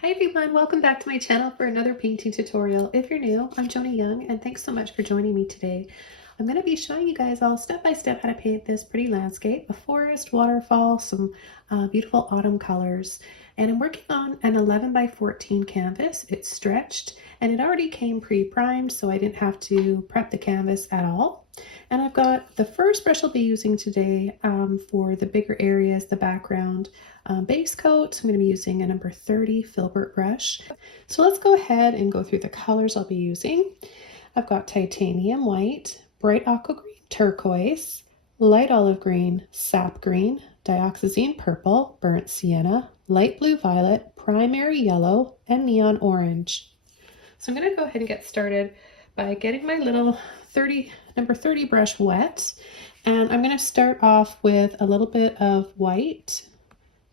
Hi everyone, welcome back to my channel for another painting tutorial. If you're new, I'm Joni Young and thanks so much for joining me today. I'm going to be showing you guys all step by step how to paint this pretty landscape, a forest, waterfall, some beautiful autumn colors. And I'm working on an 11 by 14 canvas. It's stretched and it already came pre-primed, so I didn't have to prep the canvas at all. And I've got the first brush I'll be using today for the bigger areas, the background base coat. I'm going to be using a number 30 Filbert brush. So let's go ahead and go through the colors I'll be using. I've got titanium white, bright aqua green turquoise, light olive green, sap green, dioxazine purple, burnt sienna, light blue violet, primary yellow, and neon orange. So I'm going to go ahead and get started by getting my little number 30 brush wet, and I'm going to start off with a little bit of white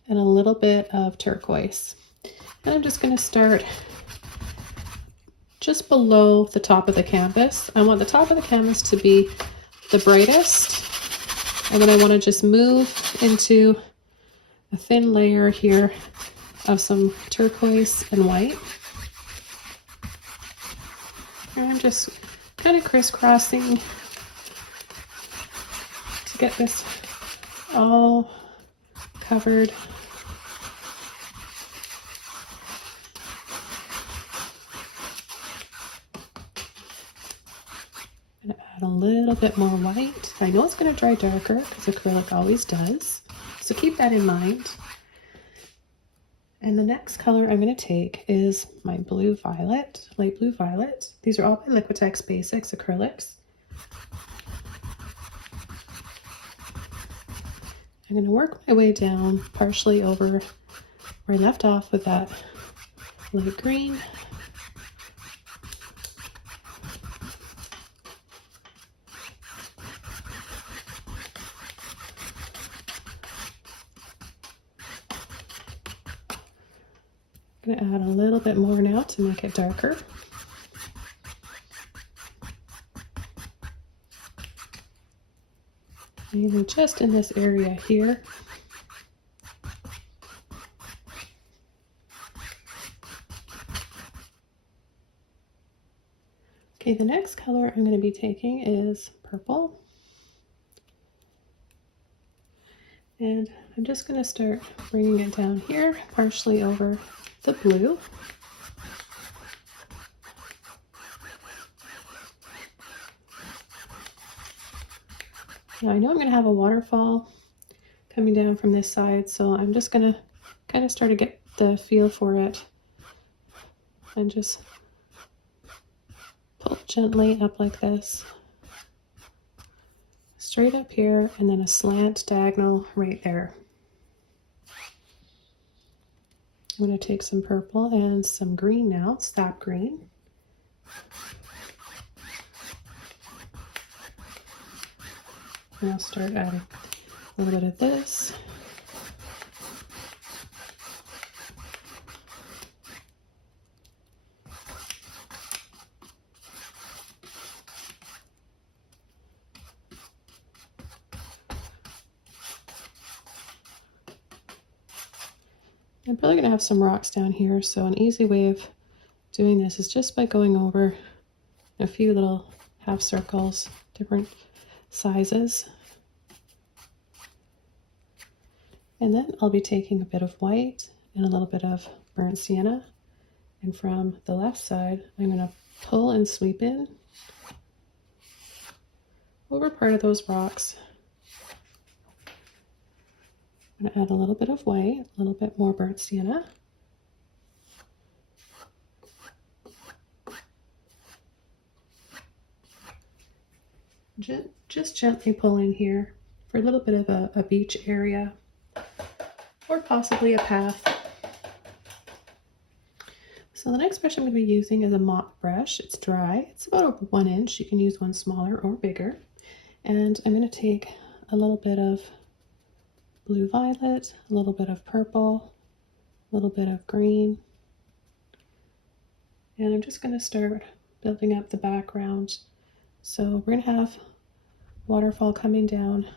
and a little bit of turquoise. And I'm just going to start just below the top of the canvas. I want the top of the canvas to be the brightest, and then I want to just move into a thin layer here of some turquoise and white. And I'm just kind of crisscrossing to get this all covered. I'm going to add a little bit more white. I know it's going to dry darker because acrylic always does, so keep that in mind. And the next color I'm going to take is my blue violet, light blue violet. These are all by Liquitex Basics acrylics. I'm going to work my way down partially over where I left off with that light green. I'm going to add a little bit more now to make it darker. Maybe just in this area here. Okay, the next color I'm going to be taking is purple. And I'm just going to start bringing it down here, partially over the blue. Now I know I'm going to have a waterfall coming down from this side, so I'm just going to kind of start to get the feel for it and just pull gently up like this, straight up here, and then a slant diagonal right there. I'm going to take some purple and some green now, sap green. And I'll start adding a little bit of this. I'm probably going to have some rocks down here, so an easy way of doing this is just by going over a few little half circles, different sizes. And then I'll be taking a bit of white and a little bit of burnt sienna, and from the left side I'm going to pull and sweep in over part of those rocks. I'm going to add a little bit of white, a little bit more burnt sienna. Just gently pulling here for a little bit of a beach area, or possibly a path. So the next brush I'm going to be using is a mop brush. It's dry. It's about 1 inch. You can use one smaller or bigger. And I'm going to take a little bit of blue violet, a little bit of purple, a little bit of green. And I'm just going to start building up the background. So we're going to have waterfall coming down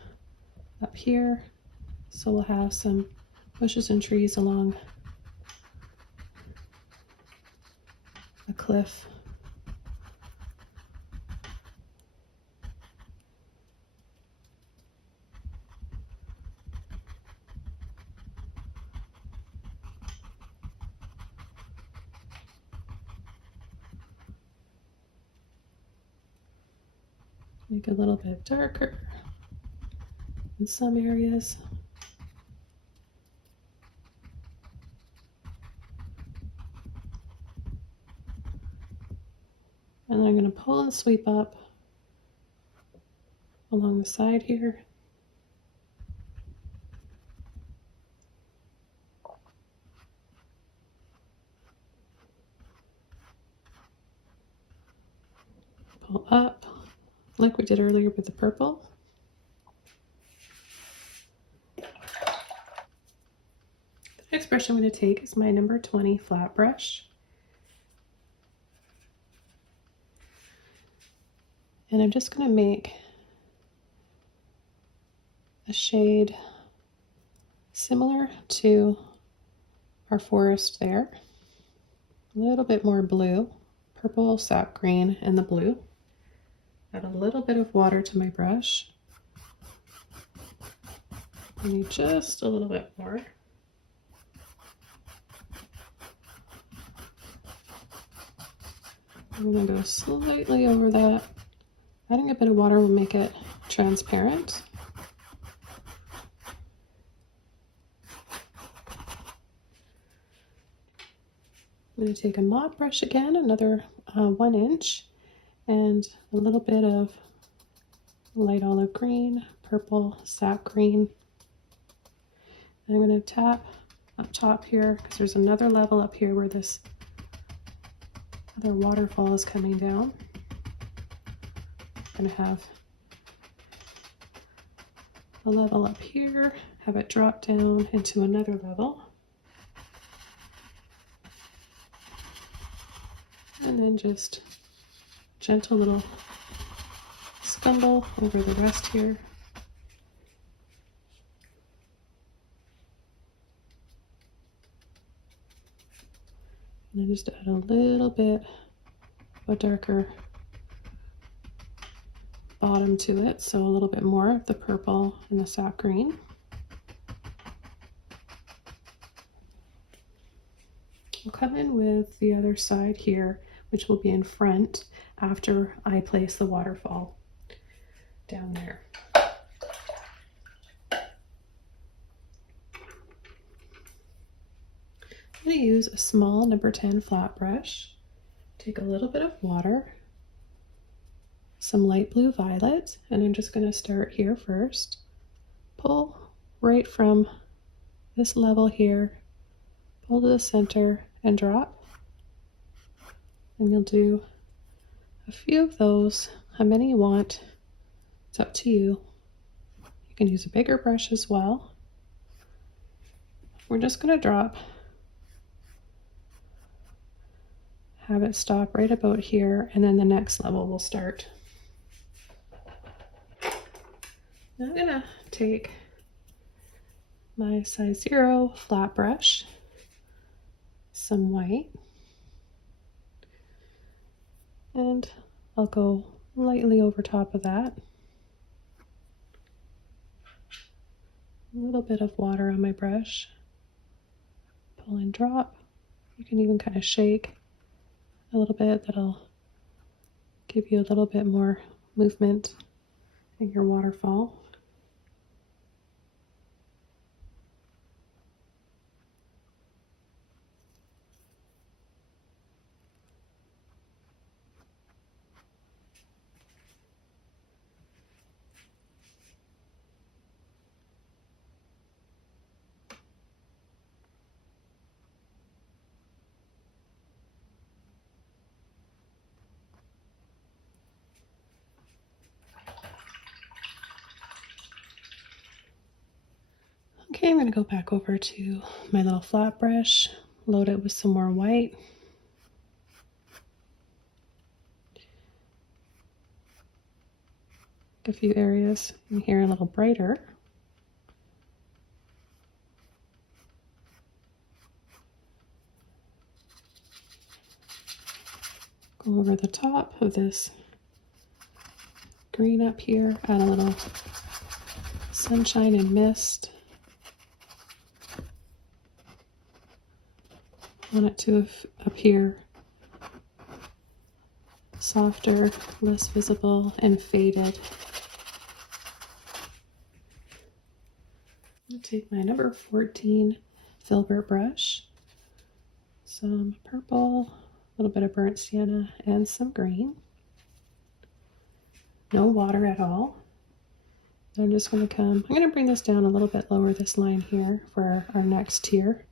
up here. So we'll have some bushes and trees along cliff. Make it a little bit darker in some areas. And I'm going to pull and sweep up along the side here. Pull up, like we did earlier with the purple. The next brush I'm going to take is my number 20 flat brush. And I'm just going to make a shade similar to our forest there. A little bit more blue, purple, sap green, and the blue. Add a little bit of water to my brush. I need just a little bit more. I'm going to go slightly over that. Adding a bit of water will make it transparent. I'm going to take a mop brush again, another 1 inch, and a little bit of light olive green, purple, sap green. And I'm going to tap up top here because there's another level up here where this other waterfall is coming down. I'm going to have a level up here, have it drop down into another level. And then just gentle little scumble over the rest here. And then just add a little bit of a darker bottom to it, so a little bit more of the purple and the sap green. We'll come in with the other side here, which will be in front after I place the waterfall down there. I'm going to use a small number 10 flat brush, take a little bit of water, some light blue violet, and I'm just going to start here first. Pull right from this level here, pull to the center and drop. And you'll do a few of those, how many you want. It's up to you. You can use a bigger brush as well. We're just going to drop, have it stop right about here, and then the next level will start. Now I'm going to take my size 0 flat brush, some white, and I'll go lightly over top of that. A little bit of water on my brush. Pull and drop. You can even kind of shake a little bit. That'll give you a little bit more movement in your waterfall. Okay, I'm going to go back over to my little flat brush, load it with some more white. A few areas in here a little brighter. go over the top of this green up here, add a little sunshine and mist. I want it to appear softer, less visible, and faded. I'll take my number 14 Filbert brush, some purple, a little bit of burnt sienna, and some green. No water at all. I'm just going to I'm going to bring this down a little bit lower, this line here, for our next tier.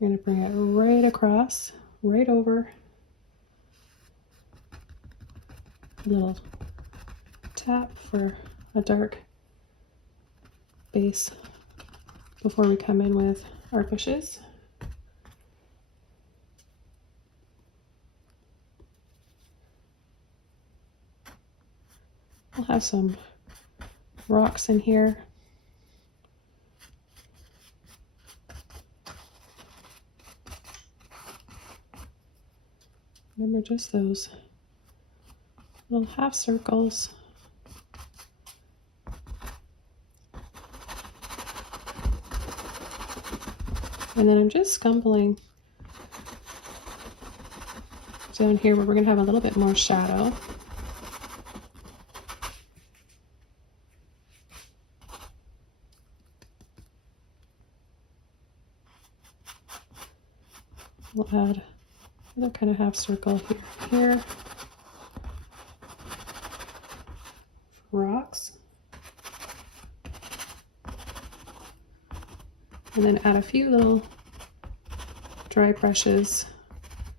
I'm going to bring it right across, right over. A little tap for a dark base before we come in with our bushes. We'll have some rocks in here. Remember, just those little half circles. And then I'm just scumbling down here where we're going to have a little bit more shadow. We'll add another kind of half circle here, rocks. And then add a few little dry brushes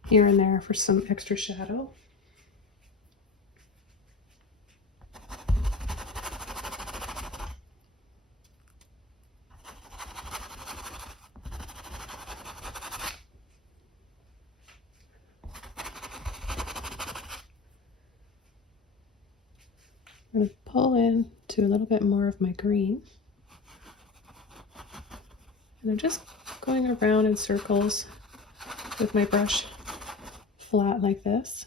here and there for some extra shadow. I'm going to pull in to a little bit more of my green. And I'm just going around in circles with my brush flat like this.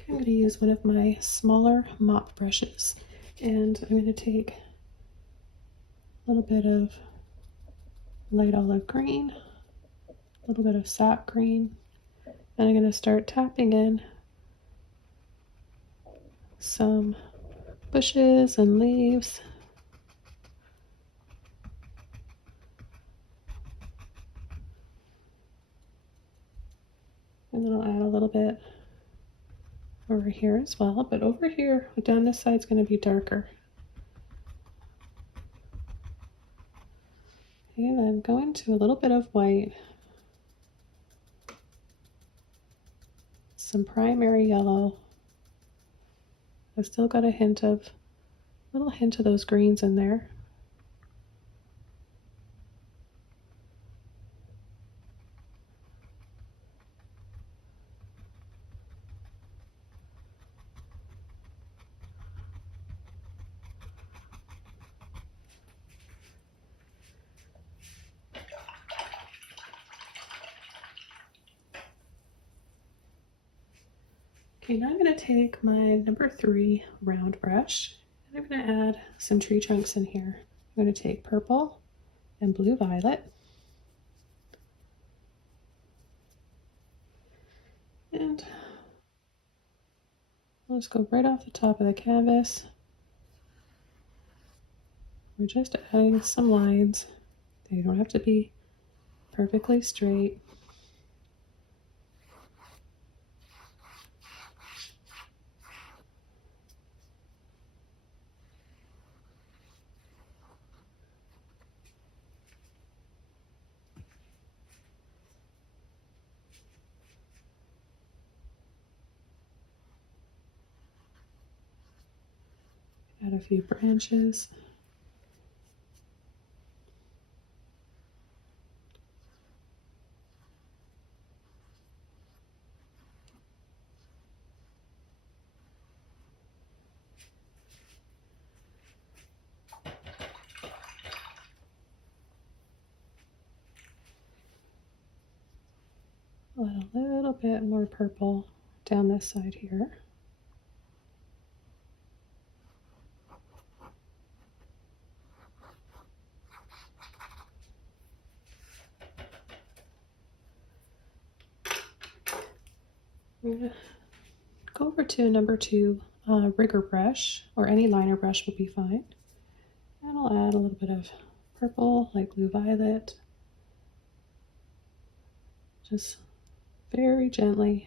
I'm going to use one of my smaller mop brushes, and I'm going to take a little bit of light olive green, a little bit of sap green, and I'm going to start tapping in some bushes and leaves. And then I'll add a little bit over here as well, but over here down this side is going to be darker. Okay, then go into a little bit of white, some primary yellow. I've still got a little hint of those greens in there. Okay, now I'm going to take my number 3 round brush, and I'm going to add some tree trunks in here. I'm going to take purple and blue violet, and I'll just go right off the top of the canvas. We're just adding some lines. They don't have to be perfectly straight. Add a few branches. Add a little bit more purple down this side here. We're going to go over to number 2 rigger brush, or any liner brush will be fine. And I'll add a little bit of purple, like blue violet. Just very gently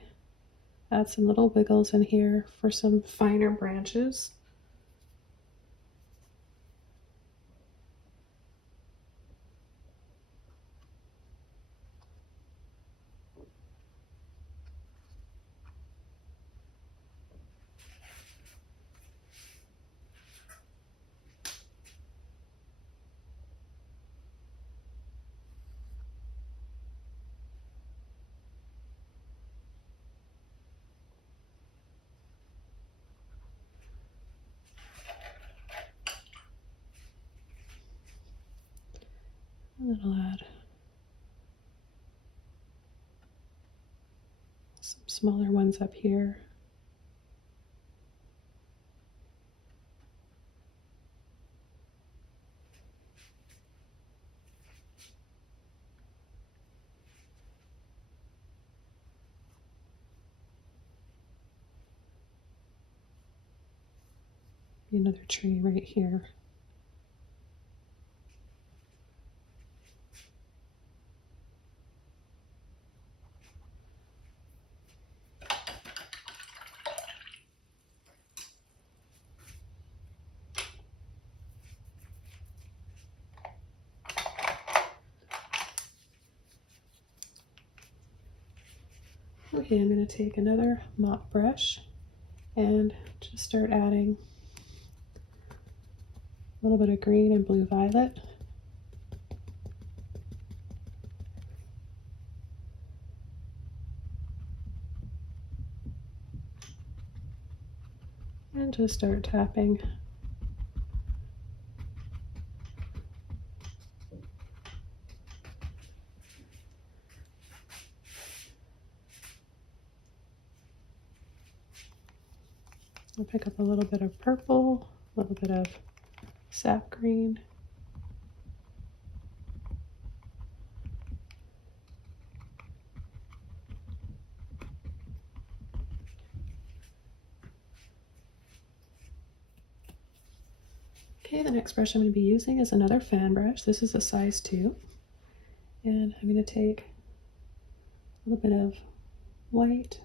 add some little wiggles in here for some finer branches. And then I'll add some smaller ones up here. Another tree right here. Okay, I'm going to take another mop brush and just start adding a little bit of green and blue violet. And just start tapping. I'll pick up a little bit of purple, a little bit of sap green. Okay, the next brush I'm going to be using is another fan brush. This is a size 2. And I'm going to take a little bit of white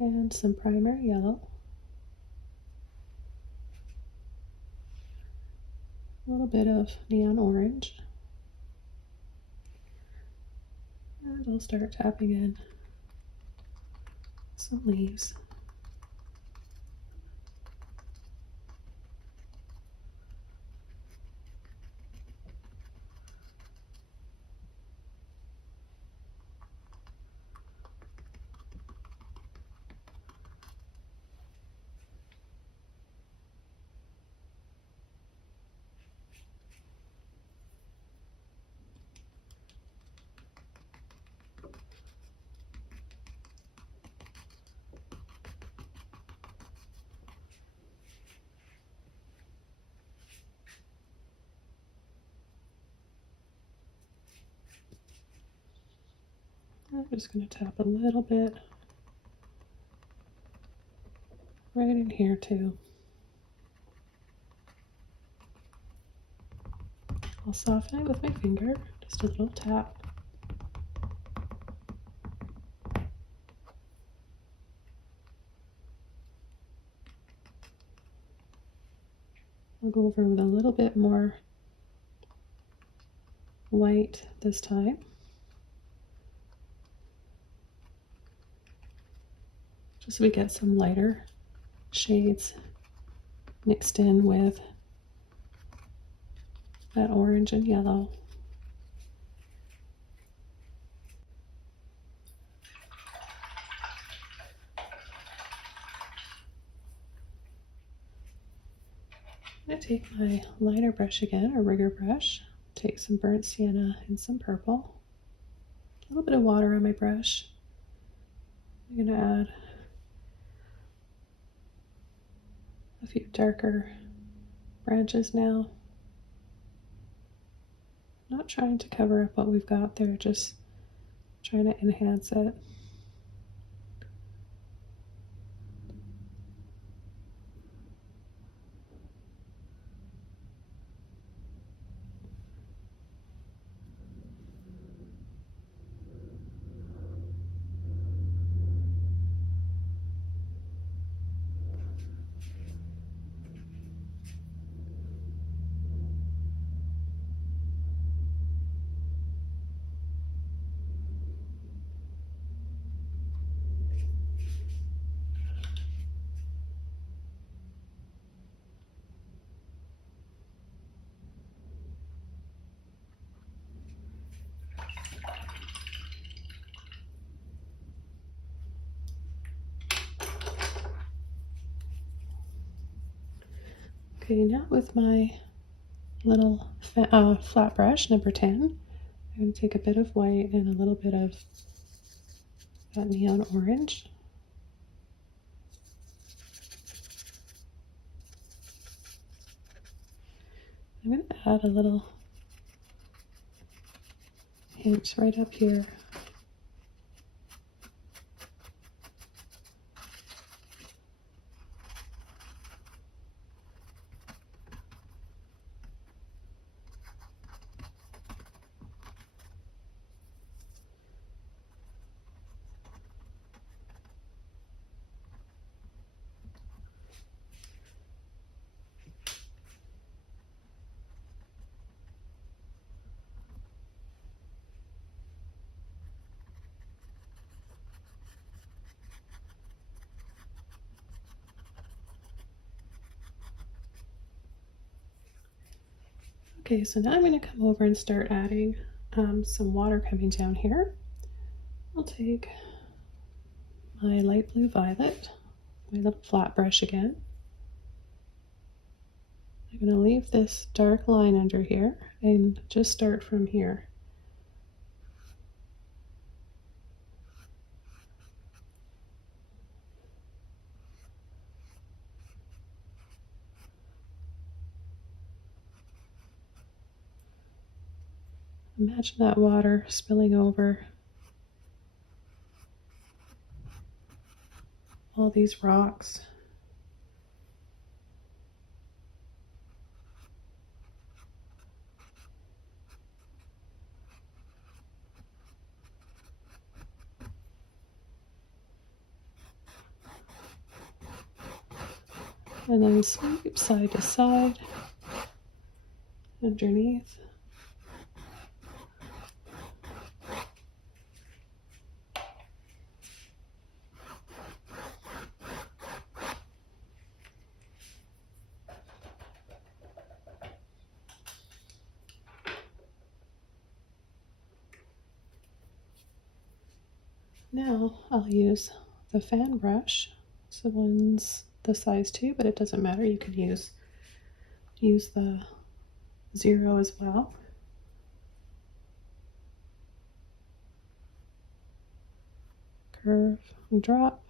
and some primary yellow. A little bit of neon orange. And I'll start tapping in some leaves. I'm just going to tap a little bit right in here too. I'll soften it with my finger, just a little tap. I'll go over with a little bit more white this time. Just so we get some lighter shades mixed in with that orange and yellow. I'm going to take my liner brush again, or rigger brush, take some burnt sienna and some purple. little bit of water on my brush. I'm going to add a few darker branches now. Not trying to cover up what we've got there, just trying to enhance it. Okay, now with my little flat brush, number 10, I'm going to take a bit of white and a little bit of that neon orange. I'm going to add a little hint right up here. Okay, so now I'm going to come over and start adding some water coming down here. I'll take my light blue violet, my little flat brush again. I'm going to leave this dark line under here and just start from here. Imagine that water spilling over all these rocks. And then sweep side to side underneath. Now I'll use the fan brush. So one's the size 2, but it doesn't matter. You can use the 0 as well. Curve and drop.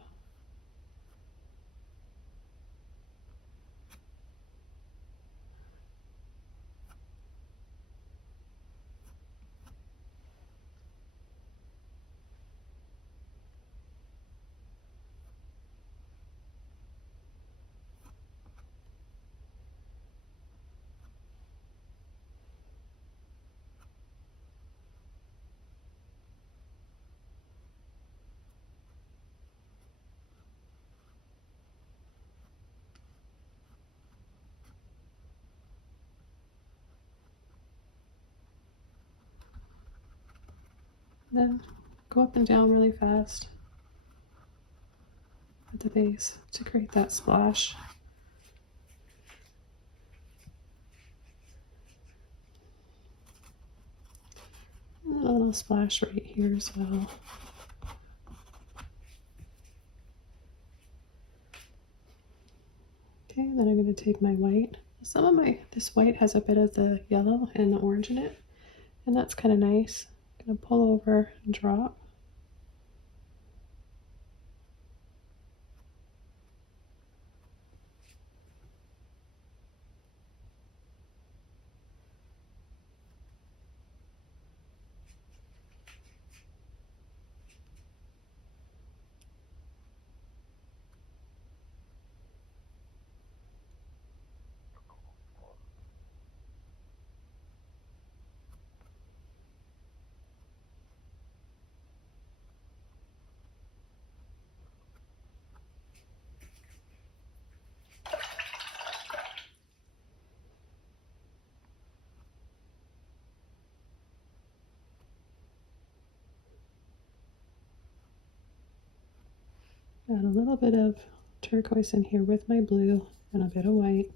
Then go up and down really fast at the base to create that splash. And a little splash right here as well. Okay, then I'm going to take my white. This white has a bit of the yellow and the orange in it, and that's kind of nice Gonna pull over and drop. Add a little bit of turquoise in here with my blue and a bit of white.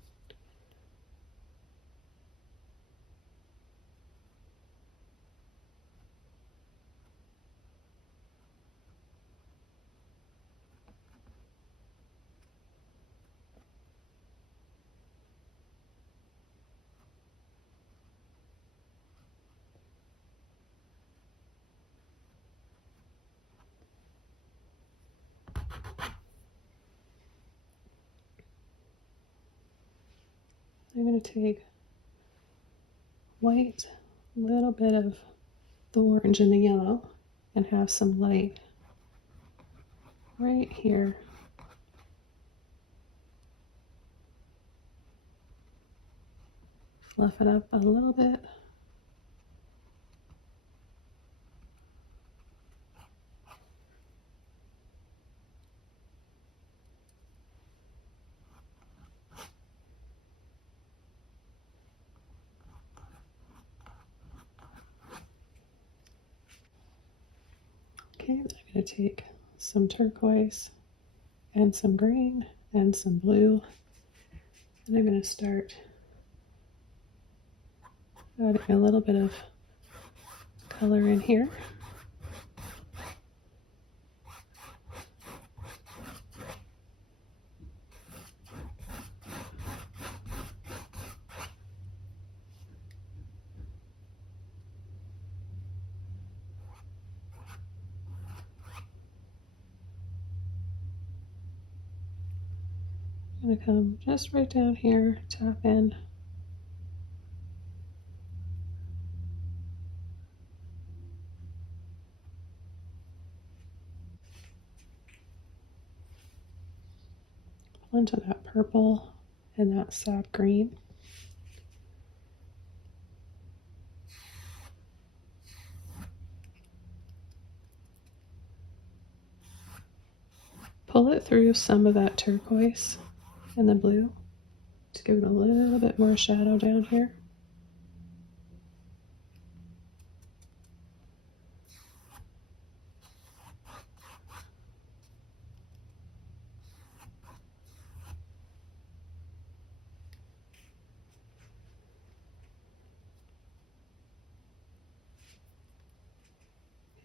I'm going to take white, a little bit of the orange and the yellow, and have some light right here. Fluff it up a little bit. Okay, I'm going to take some turquoise and some green and some blue, and I'm going to start adding a little bit of color in here. I'm going to come just right down here, tap in. Onto that purple and that sap green. Pull it through some of that turquoise and the blue to give it a little bit more shadow down here.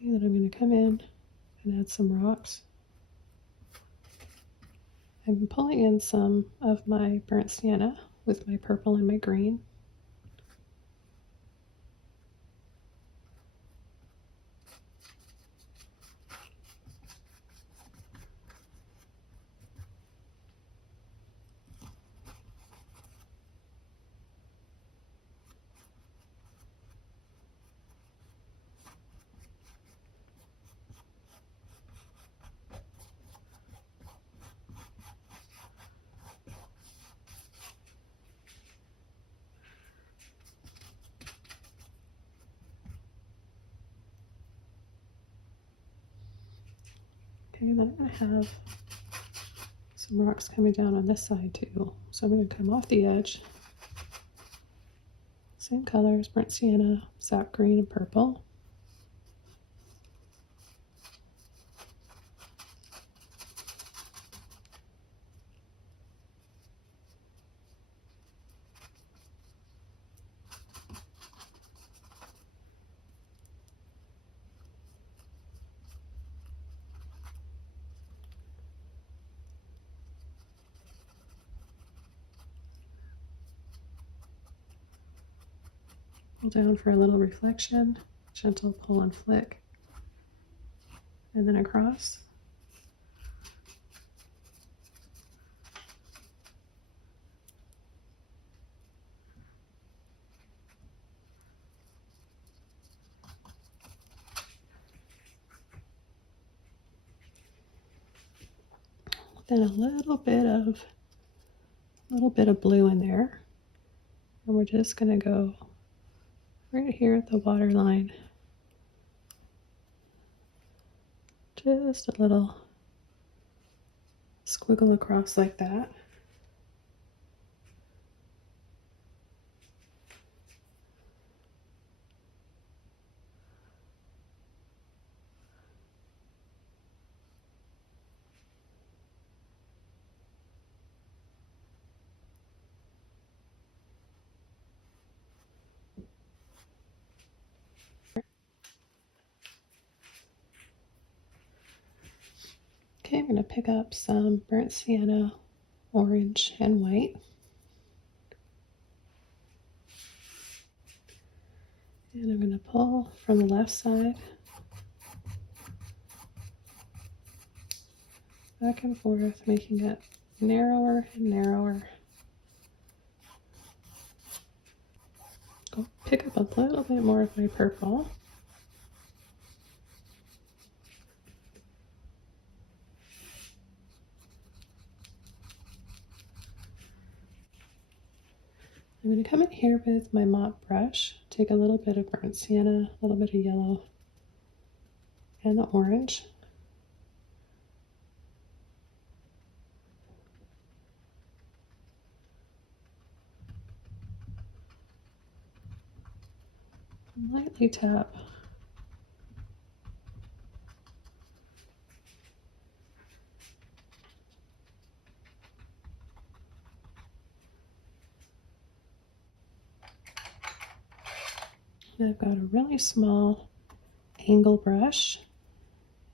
And then I'm going to come in and add some rocks. I'm pulling in some of my burnt sienna with my purple and my green. Okay, then I'm going to have some rocks coming down on this side too. So I'm going to come off the edge. Same colors, burnt sienna, sap green, and purple. Pull down for a little reflection, gentle pull and flick, and then across. Then a little bit of blue in there, and we're just going to go right here at the water line. Just a little squiggle across like that. Okay, I'm going to pick up some burnt sienna, orange, and white. And I'm going to pull from the left side, back and forth, making it narrower and narrower. I'll pick up a little bit more of my purple. I'm going to come in here with my mop brush, take a little bit of burnt sienna, a little bit of yellow, and the orange. And lightly tap. And I've got a really small angle brush,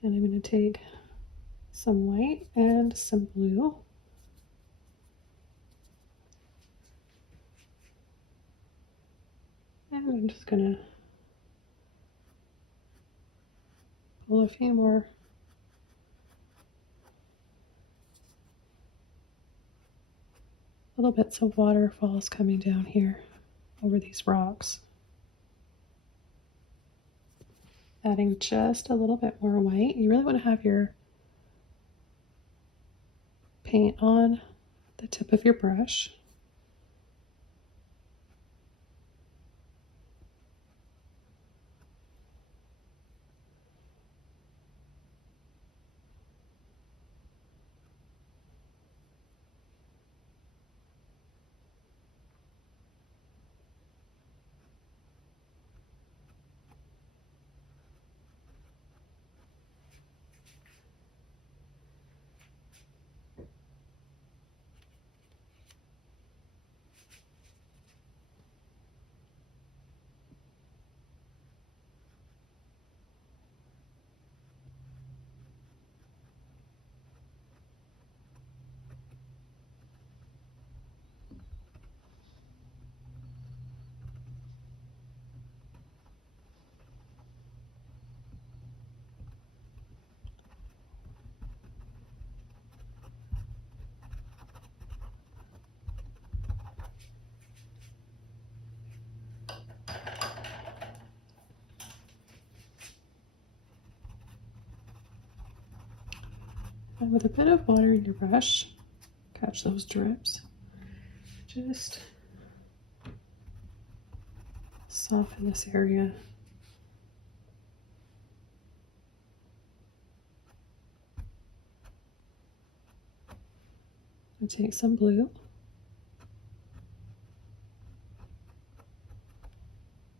and I'm going to take some white and some blue. And I'm just going to pull a few more little bits of waterfalls coming down here over these rocks. Adding just a little bit more white. You really want to have your paint on the tip of your brush. And with a bit of water in your brush, catch those drips. Just soften this area. And take some blue.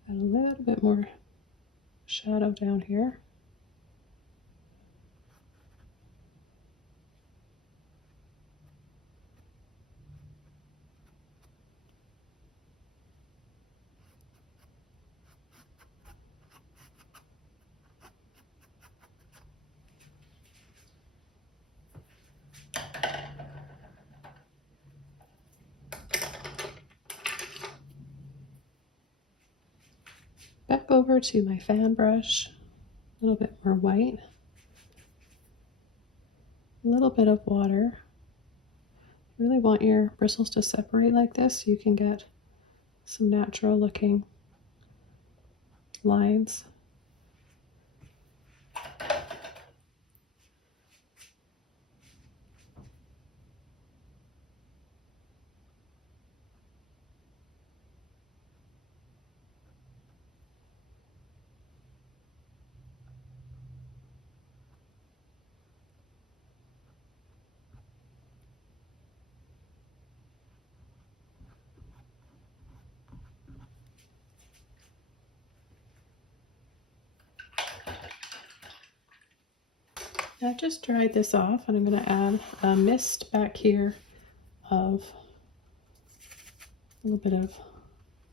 Add a little bit more shadow down here. Back hop over to my fan brush, a little bit more white, a little bit of water. You really want your bristles to separate like this so you can get some natural looking lines. I've just dried this off and I'm going to add a mist back here of a little bit of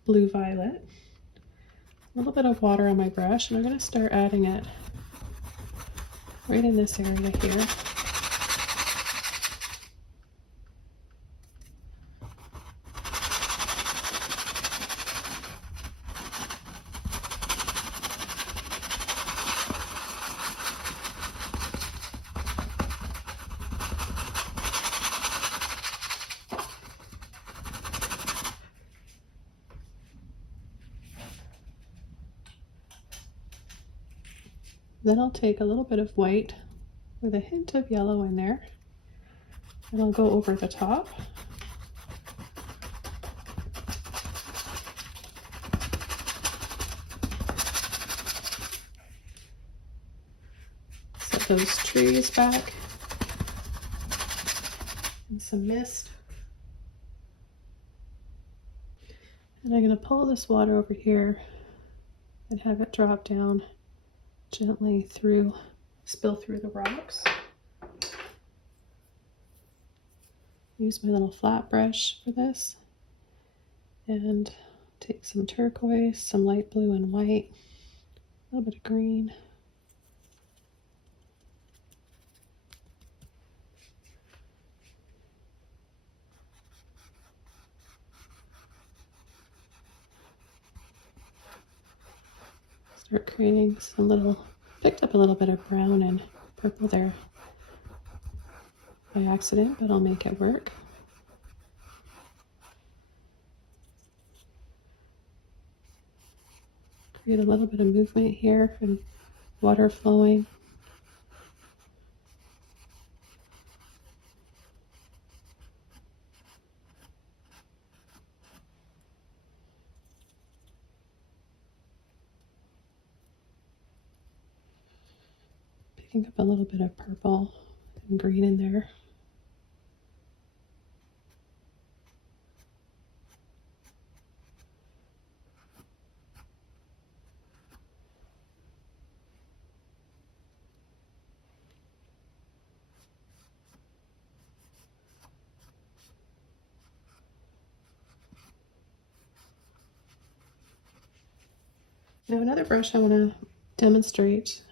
blue violet, a little bit of water on my brush, and I'm going to start adding it right in this area here. Then I'll take a little bit of white with a hint of yellow in there, and I'll go over the top. Set those trees back and some mist. And I'm going to pull this water over here and have it drop down gently through, spill through the rocks. Use my little flat brush for this and take some turquoise, some light blue and white, a little bit of green. Start creating some little, picked up a little bit of brown and purple there by accident, but I'll make it work. Create a little bit of movement here and water flowing. Picking up a little bit of purple and green in there. Now another brush I want to demonstrate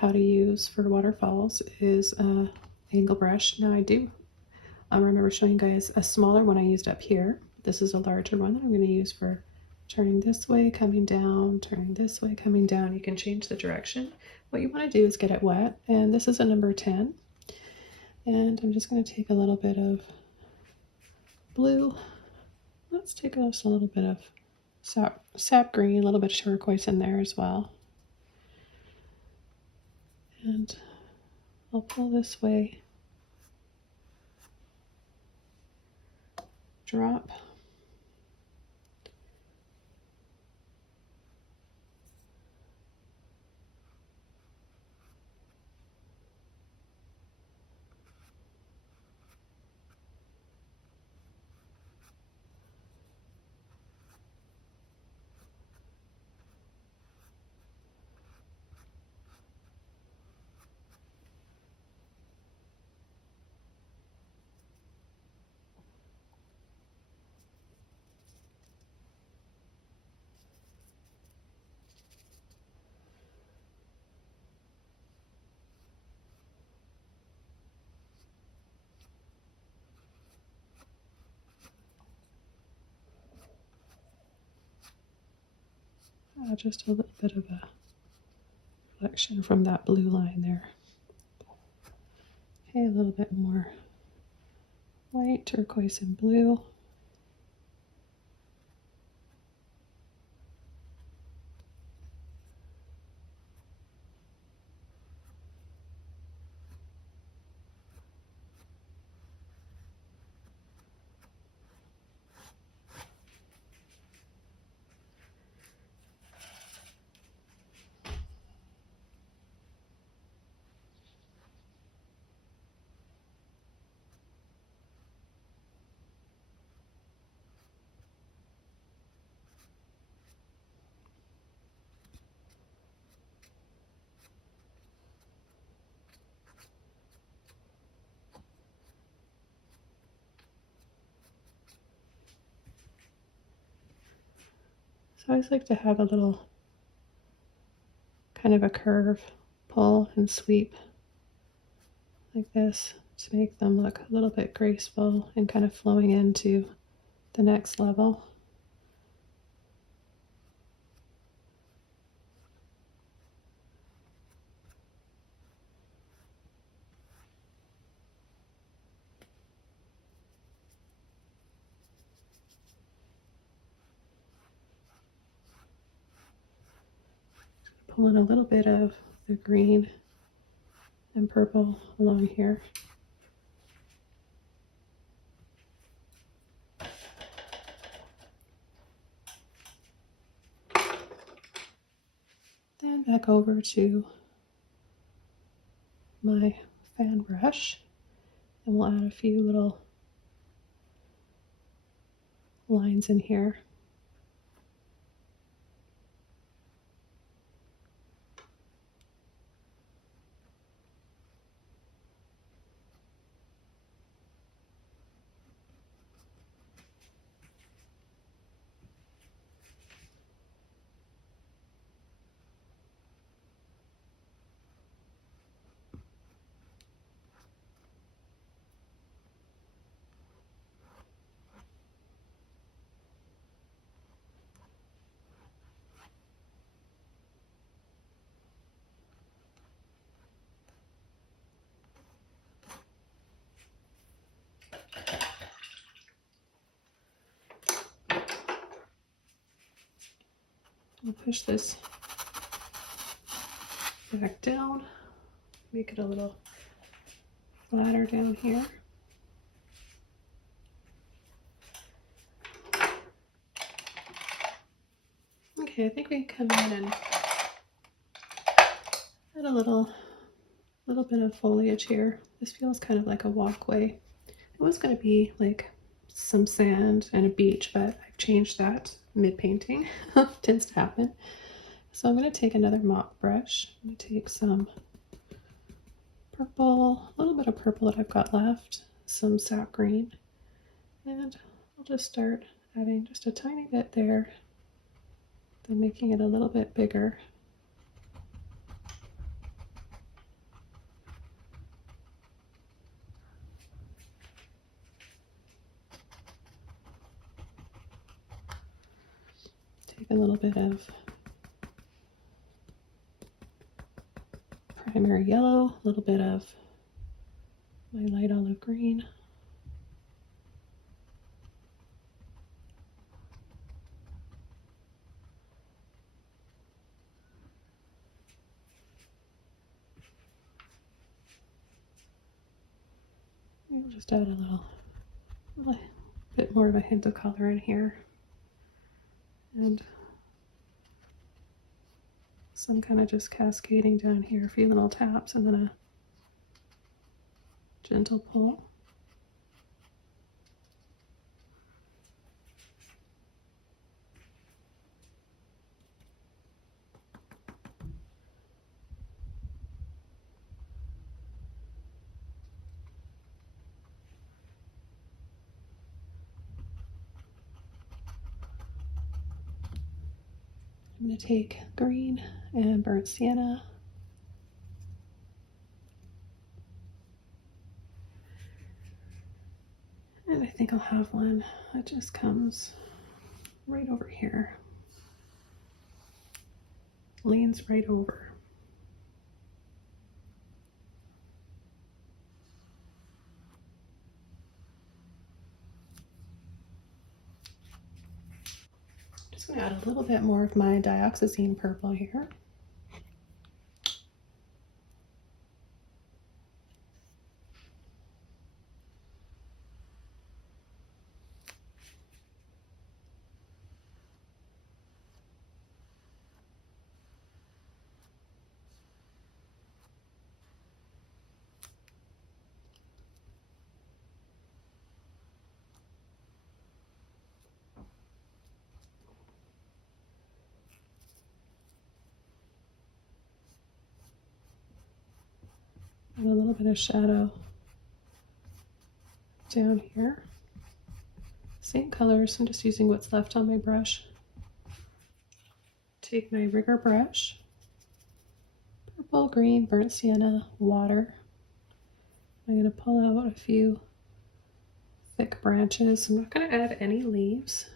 how to use for waterfalls is an angle brush. Now I remember showing you guys a smaller one I used up here. This is a larger one that I'm going to use for turning this way, coming down, turning this way, coming down. You can change the direction. What you want to do is get it wet, and this is a number 10. And I'm just going to take a little bit of blue. Let's take just a little bit of sap green, a little bit of turquoise in there as well. And I'll pull this way, drop. Add just a little bit of a reflection from that blue line there. Okay, a little bit more white, turquoise, and blue. So I always like to have a little kind of a curve, pull and sweep like this to make them look a little bit graceful and kind of flowing into the next level. Pull in a little bit of the green and purple along here. Then back over to my fan brush, and we'll add a few little lines in here. I'll push this back down, make it a little flatter down here. Okay, I think we can come in and add a little bit of foliage here. This feels kind of like a walkway. It was going to be like some sand and a beach, but I've changed that mid-painting. Tends to happen. So I'm going to take another mop brush. I'm going to take some purple, a little bit of purple that I've got left, some sap green, and I'll just start adding just a tiny bit there, then making it a little bit bigger. Take a little bit of primary yellow, a little bit of my light olive green. We'll just add a little bit more of a hint of color in here. And some kind of just cascading down here, a few little taps and then a gentle pull. I'm going to take green and burnt sienna. And I think I'll have one that just comes right over here. leans right over. Just going to add a little bit more of my Dioxazine purple here. And a little bit of shadow down here. Same colors, I'm just using what's left on my brush. Take my rigger brush, purple, green, burnt sienna, water. I'm going to pull out a few thick branches. I'm not going to add any leaves.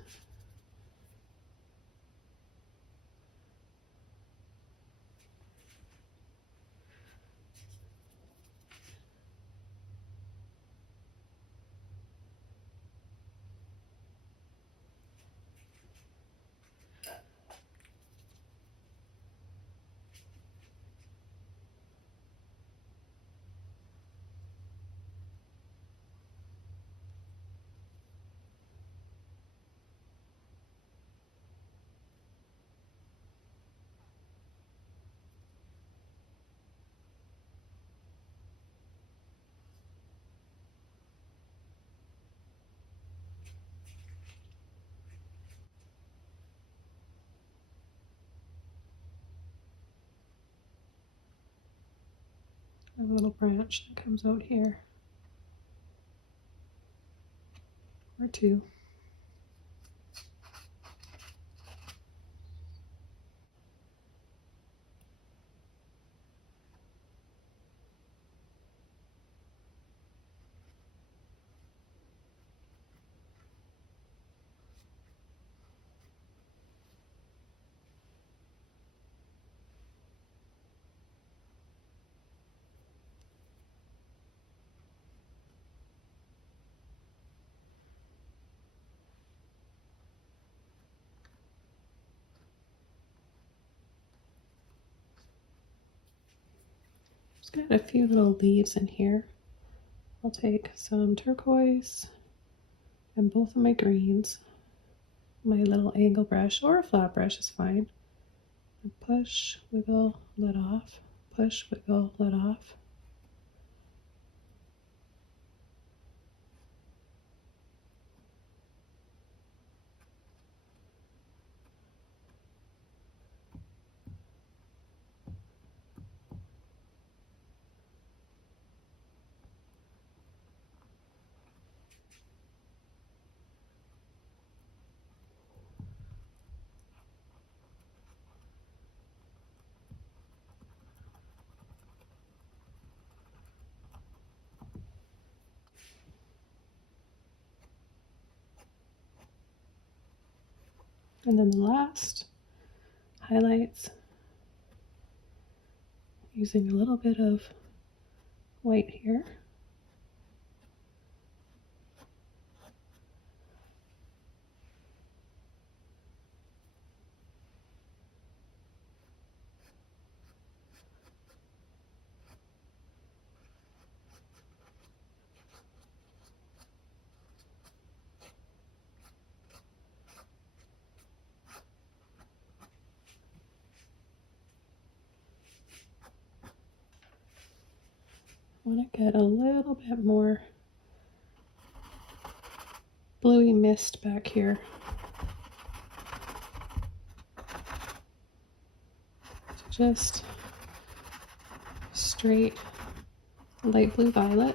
A little branch that comes out here, or two. Just gonna add a few little leaves in here. I'll take some turquoise and both of my greens. My little angle brush or a flat brush is fine. And push, wiggle, let off. Push, wiggle, let off. And then the last highlights, using a little bit of white here. I want to get a little bit more bluey mist back here. So just straight light blue violet.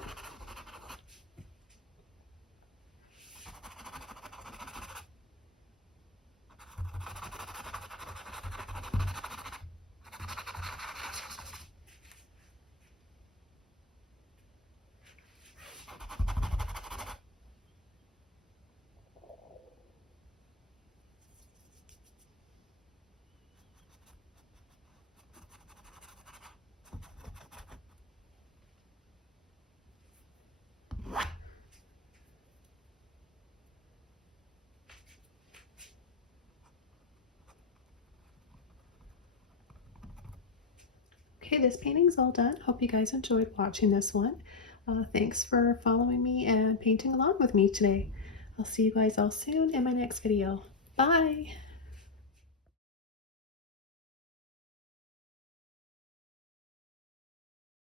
Okay, this painting's all done. Hope you guys enjoyed watching this one. Thanks for following me and painting along with me today. I'll see you guys all soon in my next video. Bye!